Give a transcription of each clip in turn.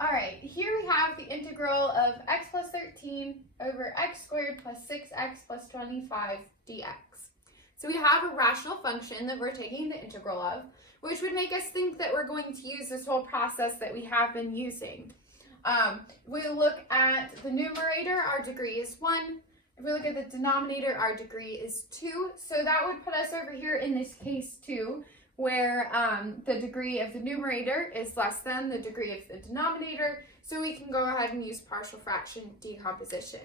All right, here we have the integral of x plus 13 over x squared plus 6x plus 25 dx. So we have a rational function that we're taking the integral of, which would make us think that we're going to use this whole process that we have been using. We look at the numerator, our degree is 1. If we look at the denominator, our degree is 2. So that would put us over here in this case 2, where the degree of the numerator is less than the degree of the denominator, so we can go ahead and use partial fraction decomposition.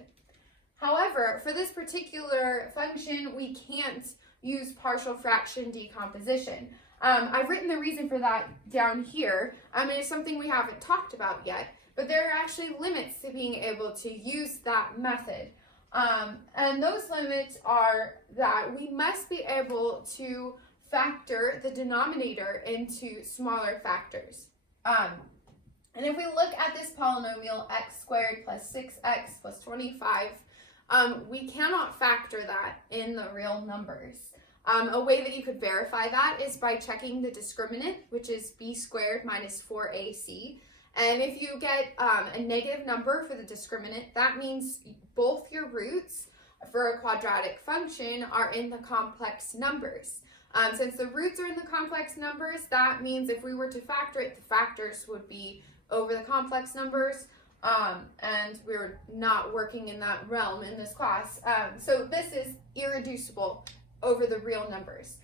However, for this particular function, we can't use partial fraction decomposition. I've written the reason for that down here, and it's something we haven't talked about yet, but there are actually limits to being able to use that method. And those limits are that we must be able to factor the denominator into smaller factors. And if we look at this polynomial x squared plus 6x plus 25, we cannot factor that in the real numbers. A way that you could verify that is by checking the discriminant, which is b squared minus 4ac. And if you get a negative number for the discriminant, that means both your roots for a quadratic function are in the complex numbers. Since the roots are in the complex numbers, that means if we were to factor it, the factors would be over the complex numbers, and we're not working in that realm in this class. So this is irreducible over the real numbers.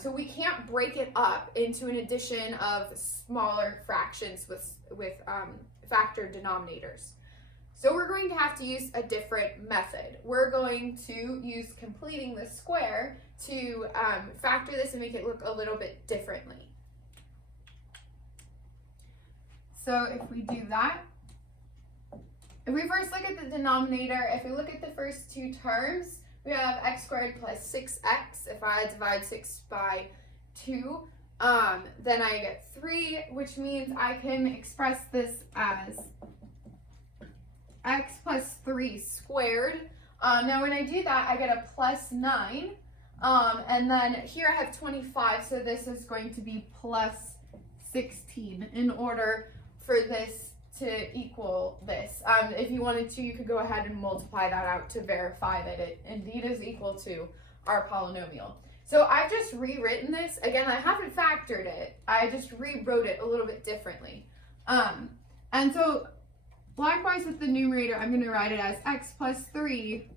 So we can't break it up into an addition of smaller fractions with factor denominators. So we're going to have to use a different method. We're going to use completing the square to factor this and make it look a little bit differently. So if we do that, if we first look at the denominator, if we look at the first two terms, we have x squared plus 6x. If I divide 6 by 2, then I get 3, which means I can express this as x plus 3 squared. Now when I do that, I get a plus 9. And then here I have 25, so this is going to be plus 16 in order for this to equal this. If you wanted to, you could go ahead and multiply that out to verify that it indeed is equal to our polynomial. So I've just rewritten this. Again, I haven't factored it. I just rewrote it a little bit differently. And so likewise with the numerator, I'm going to write it as x plus 3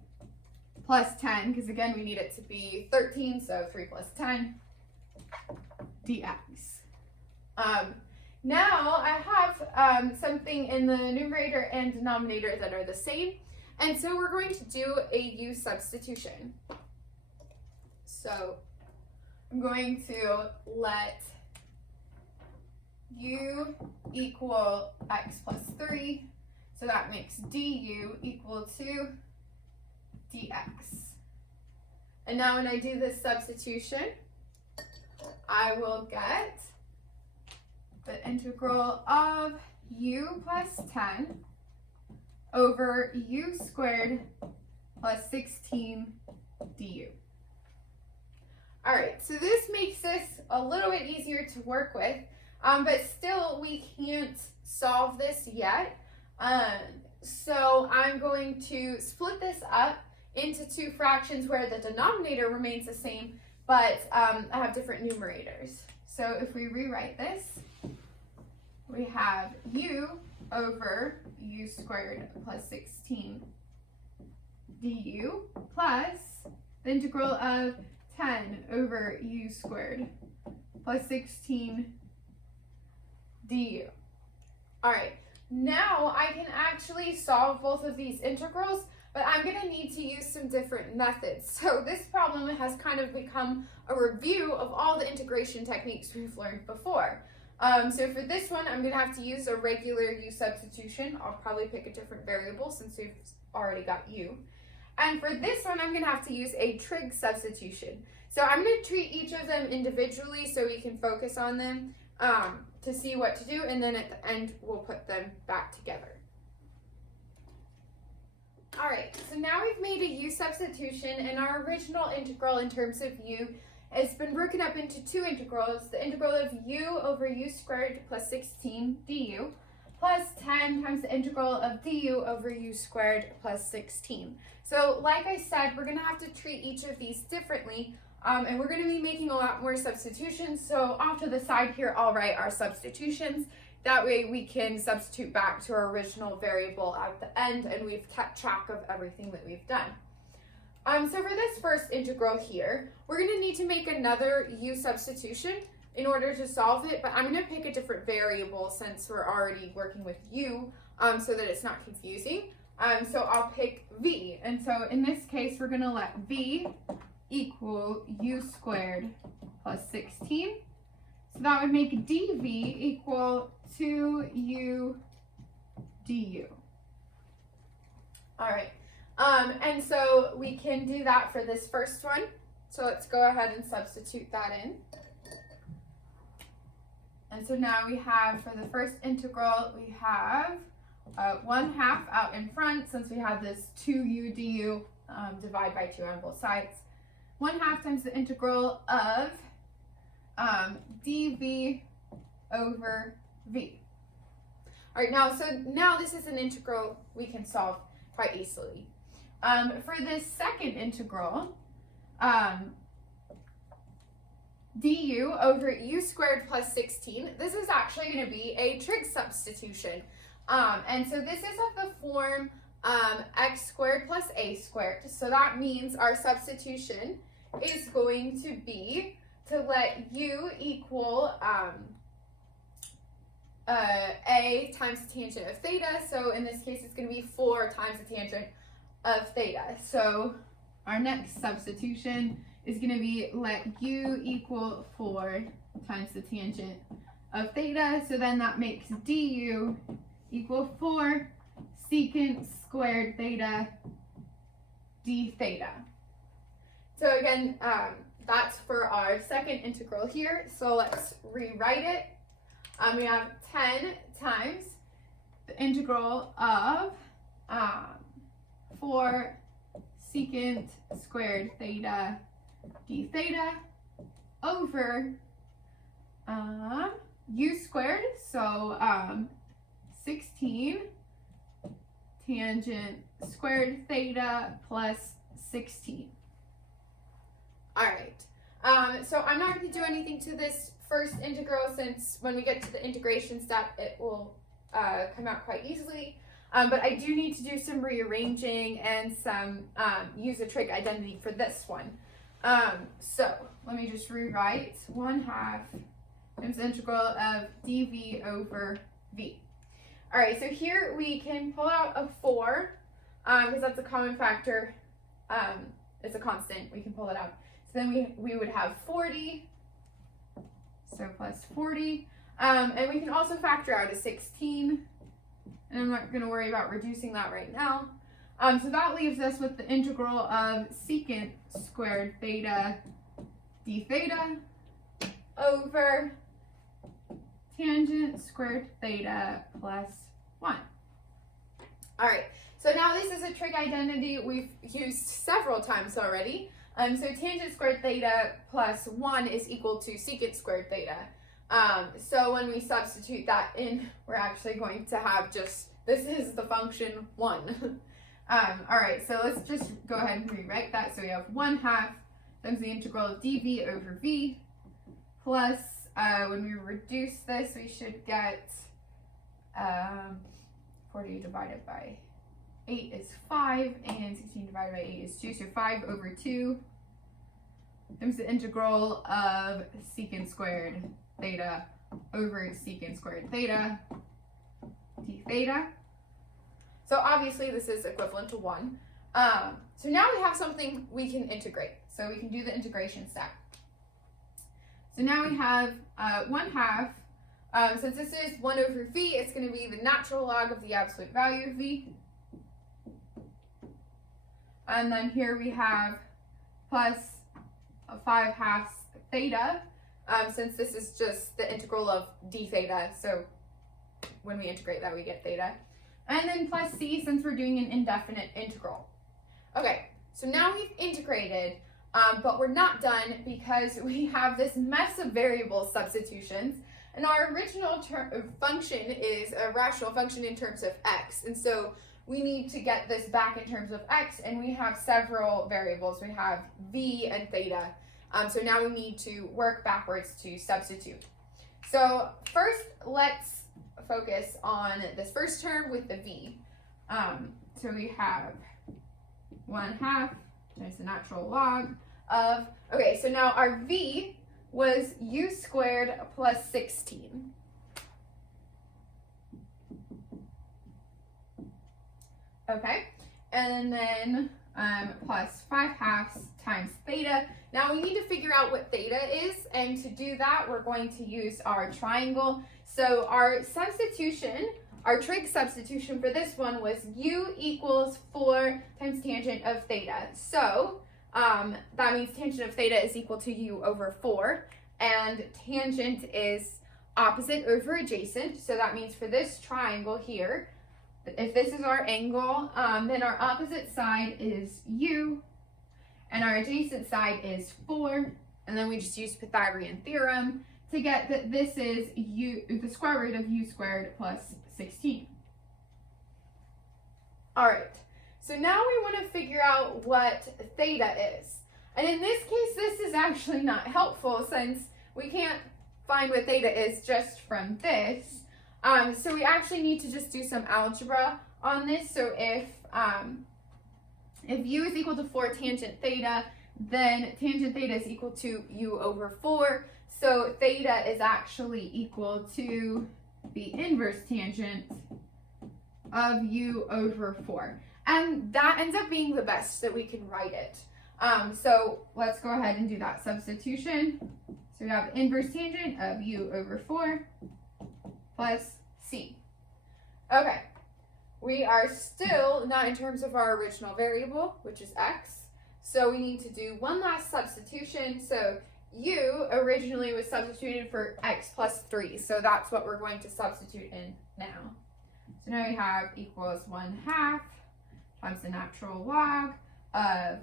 plus 10, because again, we need it to be 13, so 3 plus 10 dx. Now I have something in the numerator and denominator that are the same, and so we're going to do a u substitution. So I'm going to let u equal x plus 3, so that makes du equal to dx. And now when I do this substitution, I will get the integral of u plus 10 over u squared plus 16 du. All right, so this makes this a little bit easier to work with, but still we can't solve this yet. So I'm going to split this up into two fractions where the denominator remains the same, but I have different numerators. So if we rewrite this, we have u over u squared plus 16 du plus the integral of 10 over u squared plus 16 du. All right, now I can actually solve both of these integrals, but I'm going to need to use some different methods. So this problem has kind of become a review of all the integration techniques we've learned before. So for this one, I'm going to have to use a regular u substitution. I'll probably pick a different variable since we've already got u. And for this one, I'm going to have to use a trig substitution. So I'm going to treat each of them individually so we can focus on them to see what to do, and then at the end, we'll put them back together. All right, so now we've made a u substitution, and our original integral in terms of u has been broken up into two integrals, the integral of u over u squared plus 16 du, plus 10 times the integral of du over u squared plus 16. So like I said, we're going to have to treat each of these differently, and we're going to be making a lot more substitutions. So off to the side here, I'll write our substitutions. That way we can substitute back to our original variable at the end, and we've kept track of everything that we've done. So for this first integral here, we're going to need to make another u substitution in order to solve it, but I'm going to pick a different variable since we're already working with u, so that it's not confusing. So I'll pick v, and so in this case, we're going to let v equal u squared plus 16. So that would make dv equal 2u du. All right, and so we can do that for this first one. So let's go ahead and substitute that in. And so now we have, for the first integral, we have 1/2 out in front, since we have this 2u du, divide by 2 on both sides. 1/2 times the integral of dv over v. All right, now this is an integral we can solve quite easily. For this second integral, du over u squared plus 16, this is actually going to be a trig substitution. And so this is of the form x squared plus a squared. So that means our substitution is going to be to let u equal a times the tangent of theta. So in this case, it's going to be 4 times the tangent of theta. So our next substitution is going to be let u equal 4 times the tangent of theta. So then that makes du equal 4 secant squared theta d theta. So again, that's for our second integral here. So let's rewrite it. We have 10 times the integral of 4 secant squared theta d theta over u squared, so 16 tangent squared theta plus 16. All right, so I'm not going to do anything to this first integral, since when we get to the integration step, it will come out quite easily. But I do need to do some rearranging and some use a trig identity for this one. So let me just rewrite 1/2 times the integral of dv over v. All right, so here we can pull out a 4, because that's a common factor. It's a constant, we can pull it out. So then we would have 40, so plus 40. And we can also factor out a 16, and I'm not going to worry about reducing that right now. So that leaves us with the integral of secant squared theta d theta over tangent squared theta plus 1. All right, so now this is a trig identity we've used several times already. So tangent squared theta plus 1 is equal to secant squared theta. So when we substitute that in, we're actually going to have just, this is the function 1. All right, so let's just go ahead and rewrite that. So we have 1/2 times the integral of dv over v plus, when we reduce this, we should get 40 divided by 8 is 5, and 16 divided by 8 is 2, so 5 over 2 times the integral of secant squared theta over secant squared theta d theta. So obviously this is equivalent to 1. So now we have something we can integrate. So we can do the integration step. So now we have 1/2. Since this is 1 over v, it's going to be the natural log of the absolute value of v. And then here we have plus 5/2 theta, since this is just the integral of d theta. So when we integrate that, we get theta. And then plus c, since we're doing an indefinite integral. Okay, so now we've integrated, but we're not done because we have this mess of variable substitutions. And our original function is a rational function in terms of x. And so we need to get this back in terms of x, and we have several variables. We have v and theta. So now we need to work backwards to substitute. So first, let's focus on this first term with the v. So we have 1/2 times the natural log of, okay, so now our v was u squared plus 16. Okay, and then plus 5/2 times theta. Now we need to figure out what theta is, and to do that, we're going to use our triangle. So our substitution, our trig substitution for this one was u equals 4 times tangent of theta. So that means tangent of theta is equal to u over 4, and tangent is opposite over adjacent. So that means for this triangle here, if this is our angle, then our opposite side is u, and our adjacent side is 4, and then we just use Pythagorean theorem to get that this is u, the square root of u squared plus 16. All right, so now we want to figure out what theta is. And in this case, this is actually not helpful since we can't find what theta is just from this. So we actually need to just do some algebra on this. So if u is equal to 4 tangent theta, then tangent theta is equal to u over 4. So theta is actually equal to the inverse tangent of u over 4. And that ends up being the best that we can write it. So let's go ahead and do that substitution. So we have inverse tangent of u over 4 plus c. Okay, we are still not in terms of our original variable, which is x. So we need to do one last substitution. So u originally was substituted for x plus 3. So that's what we're going to substitute in now. So now we have equals 1/2 times the natural log of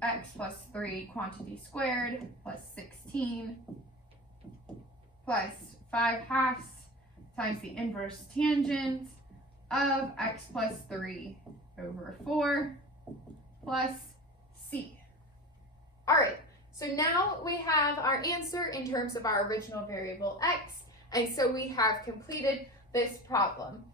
x plus 3 quantity squared plus 16 plus 5/2 times the inverse tangent of x plus 3 over 4 plus c. All right, so now we have our answer in terms of our original variable x, and so we have completed this problem.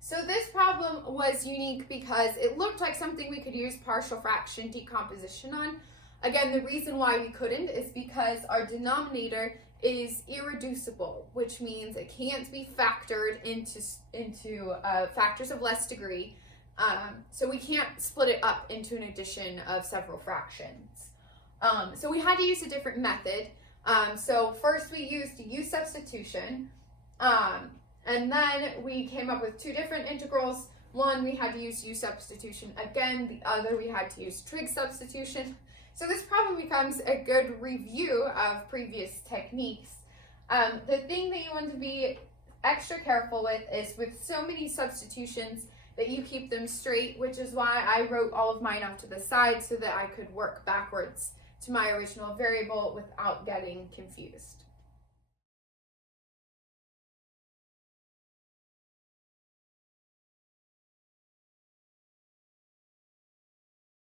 So this problem was unique because it looked like something we could use partial fraction decomposition on. Again, the reason why we couldn't is because our denominator is irreducible, which means it can't be factored into factors of less degree. So we can't split it up into an addition of several fractions. So we had to use a different method. So first we used u substitution, and then we came up with two different integrals. One, we had to use u substitution again. The other, we had to use trig substitution. So this problem becomes a good review of previous techniques. The thing that you want to be extra careful with is with so many substitutions that you keep them straight, which is why I wrote all of mine off to the side so that I could work backwards to my original variable without getting confused.